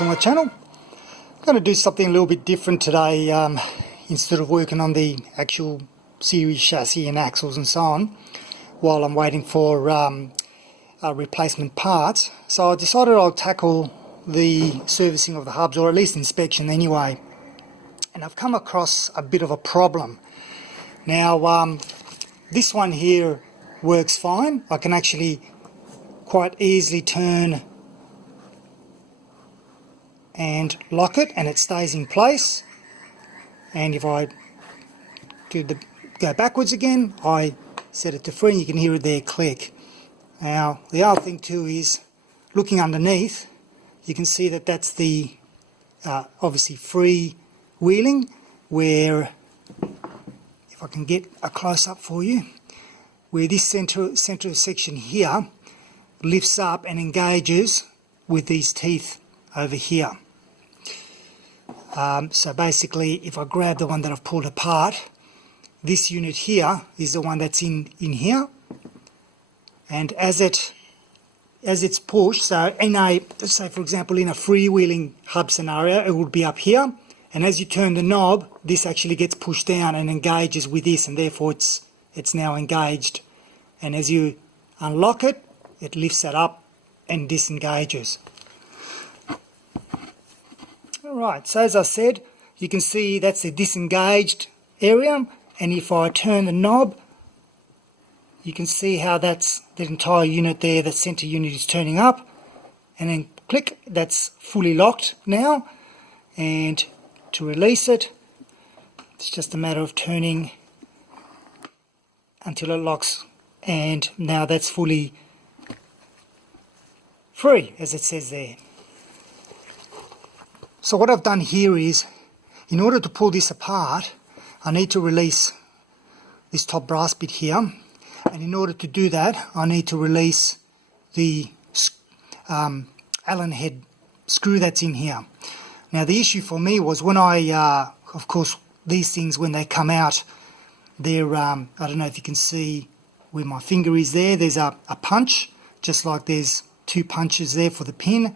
to my channel. I'm going to do something a little bit different today. Instead of working on the actual series chassis and axles and so on, while I'm waiting for replacement parts. So I decided I'll tackle the servicing of the hubs, or at least inspection anyway. And I've come across a bit of a problem. Now this one here works fine. I can actually quite easily turn and lock it and it stays in place. And if I go backwards again, I set it to free and you can hear it there click. Now the other thing too is, looking underneath, you can see that that's the obviously free wheeling, where, if I can get a close up for you, where this center section here lifts up and engages with these teeth over here. So basically, if I grab the one that I've pulled apart, this unit here is the one that's in here, and as it's pushed, so in a, let's say for example in a freewheeling hub scenario, it would be up here, and as you turn the knob, this actually gets pushed down and engages with this, and therefore it's now engaged, and as you unlock it, it lifts it up and disengages. Alright, so as I said, you can see that's the disengaged area, and if I turn the knob, you can see how that's the entire unit there, that center unit is turning up, and then click, that's fully locked now. And to release it, it's just a matter of turning until it locks, and now that's fully free, as it says there. So what I've done here is, in order to pull this apart, I need to release this top brass bit here, and in order to do that, I need to release the Allen head screw that's in here. Now the issue for me was when I, of course, these things when they come out, they're, I don't know if you can see where my finger is there, there's a punch, just like there's two punches there for the pin.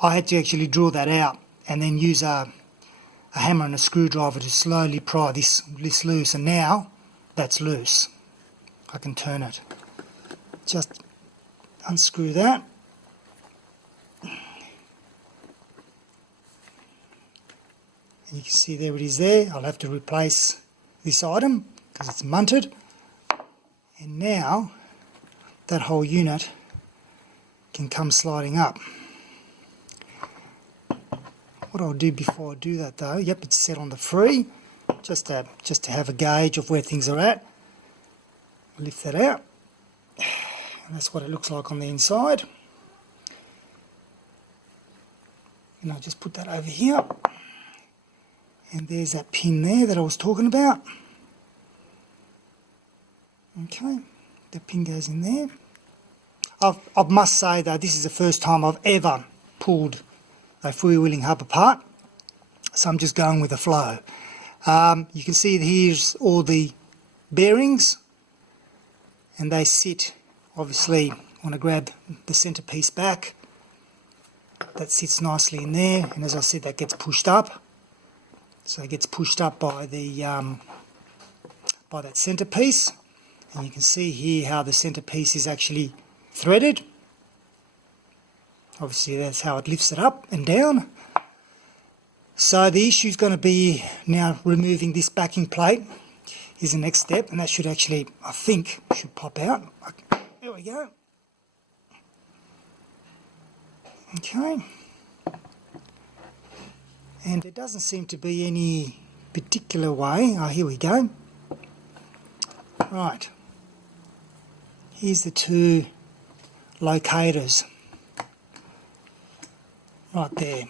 I had to actually drill that out and then use a hammer and a screwdriver to slowly pry this loose, and now that's loose. I can turn it. Just unscrew that. And you can see there it is there. I'll have to replace this item because it's munted. And now that whole unit can come sliding up. What I'll do before I do that though, yep, it's set on the free, just to have a gauge of where things are at. Lift that out, and that's what it looks like on the inside. And I'll just put that over here, and there's that pin there that I was talking about. Okay, the pin goes in there. I must say though, this is the first time I've ever pulled a freewheeling hub apart, so I'm just going with the flow. You can see here's all the bearings, and they sit, obviously, when I grab the centerpiece back, that sits nicely in there, and as I said, that gets pushed up. So it gets pushed up by the by that centerpiece, and you can see here how the centerpiece is actually threaded. Obviously that's how it lifts it up and down. So the issue is going to be now removing this backing plate is the next step, and that should actually, I think, should pop out. There we go. Okay. And there doesn't seem to be any particular way. Oh, here we go. Right. Here's the two locators. Right there.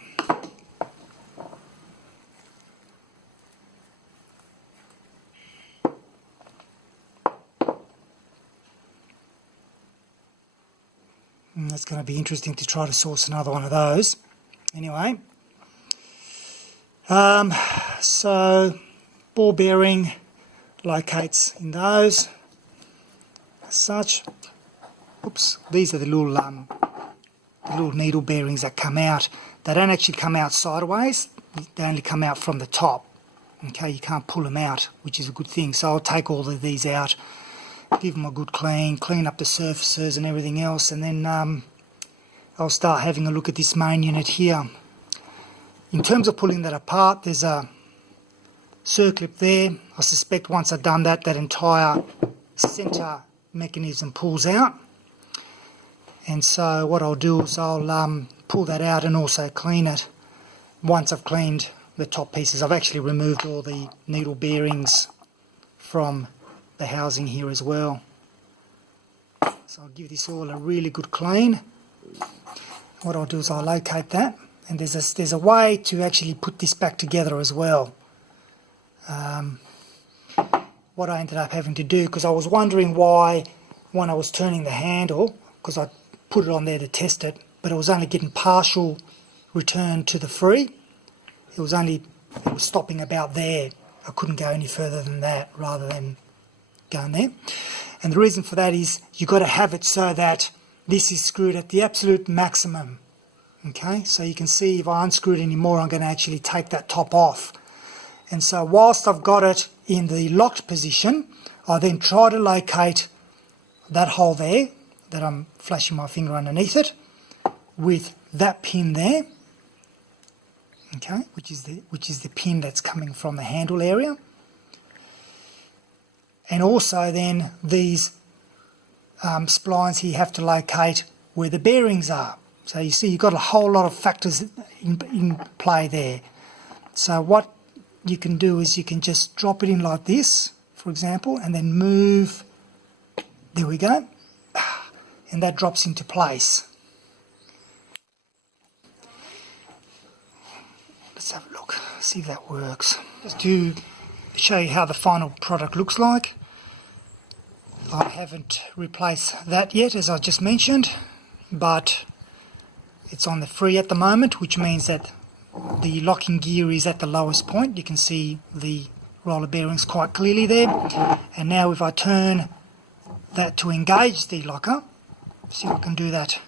And that's going to be interesting to try to source another one of those. Anyway, so ball bearing locates in those as such. Oops, these are the little the little needle bearings that come out. They don't actually come out sideways, they only come out from the top. Okay, you can't pull them out, which is a good thing. So I'll take all of these out, give them a good clean up the surfaces and everything else, and then I'll start having a look at this main unit here. In terms of pulling that apart, there's a circlip there. I suspect once I've done that, that entire centre mechanism pulls out. And so what I'll do is I'll pull that out and also clean it. Once I've cleaned the top pieces, I've actually removed all the needle bearings from the housing here as well. So I'll give this all a really good clean. What I'll do is I'll locate that, and there's a way to actually put this back together as well. What I ended up having to do, because I was wondering why when I was turning the handle, because I put it on there to test it, but it was only getting partial return to the free. It was stopping about there. I couldn't go any further than that rather than going there. And the reason for that is you've got to have it so that this is screwed at the absolute maximum. Okay, so you can see if I unscrew it anymore, I'm going to actually take that top off. And so whilst I've got it in the locked position, I then try to locate that hole there that I'm flashing my finger underneath it with that pin there, okay, which is the pin that's coming from the handle area. And also then these splines here have to locate where the bearings are. So you see you've got a whole lot of factors in play there. So what you can do is you can just drop it in like this, for example, and then move, there we go, and that drops into place. Let's have a look, see if that works. Just to show you how the final product looks like. I haven't replaced that yet, as I just mentioned, but it's on the free at the moment, which means that the locking gear is at the lowest point. You can see the roller bearings quite clearly there. And now if I turn that to engage the locker, see if I can do that.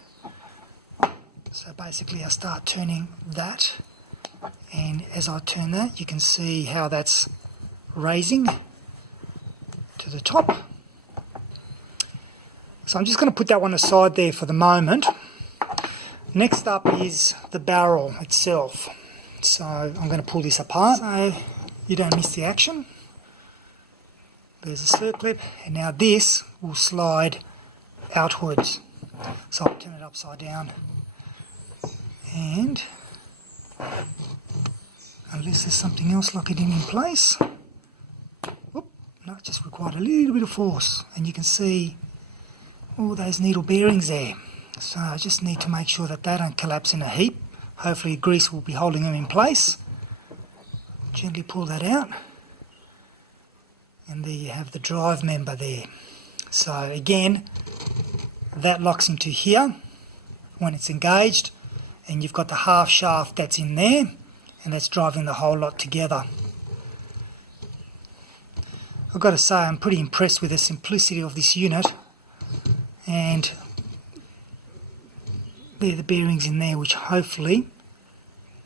So basically I start turning that, and as I turn that you can see how that's raising to the top. So I'm just going to put that one aside there for the moment. Next up is the barrel itself. So I'm going to pull this apart so you don't miss the action. There's a circlip, and now this will slide outwards. So I'll turn it upside down, and unless there's something else locking it in place, whoop, no, it just required a little bit of force, and you can see all those needle bearings there. So I just need to make sure that they don't collapse in a heap. Hopefully grease will be holding them in place. Gently pull that out, and there you have the drive member there. So again, that locks into here when it's engaged, and you've got the half shaft that's in there, and that's driving the whole lot together. I've got to say I'm pretty impressed with the simplicity of this unit, and there are the bearings in there, which hopefully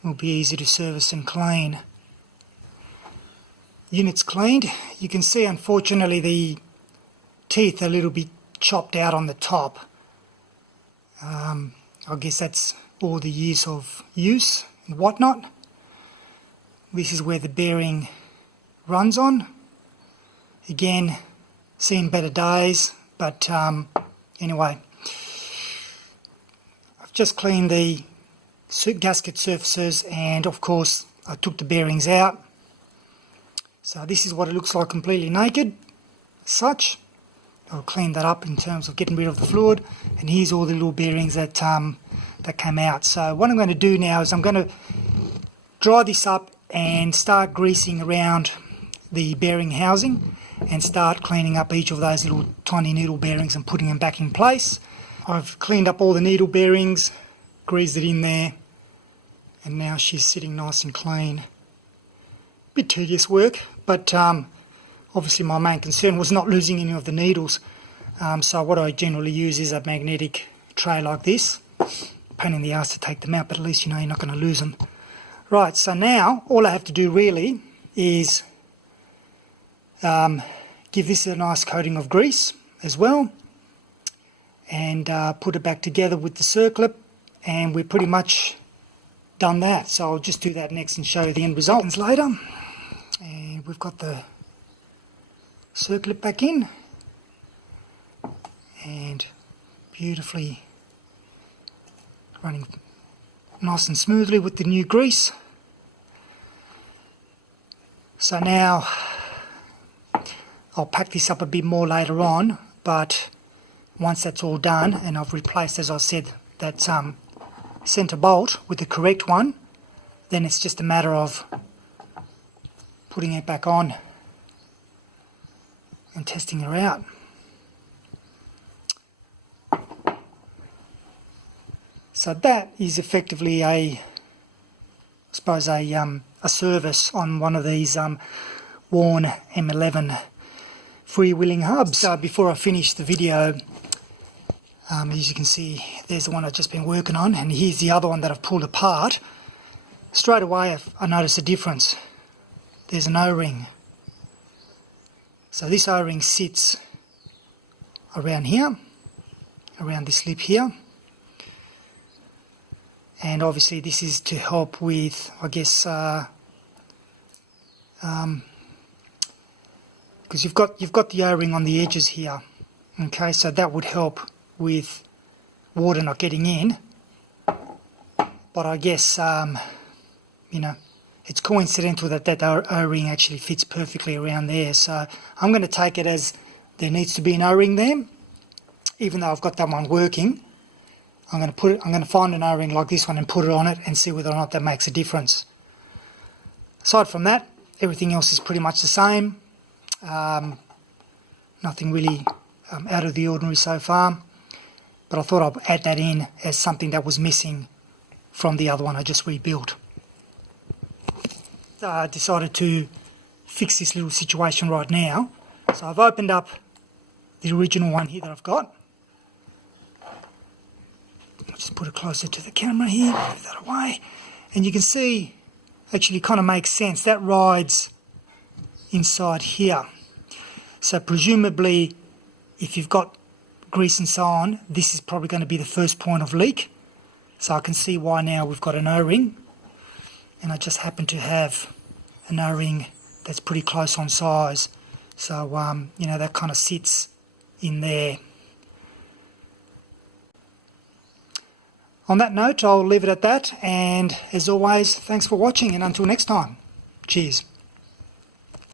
will be easy to service and clean. Unit's cleaned. You can see unfortunately the teeth are a little bit chopped out on the top. I guess that's all the years of use and whatnot. This is where the bearing runs on. Again, seen better days, but anyway, I've just cleaned the gasket surfaces, and of course I took the bearings out. So this is what it looks like completely naked, as such. I'll clean that up in terms of getting rid of the fluid, and here's all the little bearings that that came out. So what I'm going to do now is I'm going to dry this up and start greasing around the bearing housing and start cleaning up each of those little tiny needle bearings and putting them back in place. I've cleaned up all the needle bearings, greased it in there, and now she's sitting nice and clean. Bit tedious work, but obviously my main concern was not losing any of the needles. So what I generally use is a magnetic tray like this, pain in the ass to take them out, but at least you know you're not going to lose them. Right, so now all I have to do really is give this a nice coating of grease as well, and put it back together with the circlip, and we're pretty much done that. So I'll just do that next and show you the end result. Seconds later, and we've got the circlip back in, and beautifully running nice and smoothly with the new grease. So now I'll pack this up a bit more later on, but once that's all done and I've replaced, as I said, that centre bolt with the correct one, then it's just a matter of putting it back on and testing her out. So that is effectively a service on one of these Warn M11 Freewheeling Hubs. So before I finish the video, as you can see, there's the one I've just been working on, and here's the other one that I've pulled apart. Straight away I noticed a difference. There's an O-ring. So this O-ring sits around here, around this lip here. And obviously this is to help with, I guess, because you've got the O-ring on the edges here. Okay, so that would help with water not getting in. But I guess, you know, it's coincidental that O-ring actually fits perfectly around there. So I'm going to take it as there needs to be an O-ring there, even though I've got that one working. I'm going to find an O-ring like this one and put it on it and see whether or not that makes a difference. Aside from that, everything else is pretty much the same. Nothing really out of the ordinary so far, but I thought I'd add that in as something that was missing from the other one I just rebuilt. So I decided to fix this little situation right now. So I've opened up the original one here that I've got. I'll just put it closer to the camera here, move that away, and you can see, actually kind of makes sense, that rides inside here. So presumably if you've got grease and so on, this is probably going to be the first point of leak. So I can see why now we've got an O-ring, and I just happen to have an O-ring that's pretty close on size. So you know, that kind of sits in there. On that note, I'll leave it at that, and as always, thanks for watching, and until next time, cheers.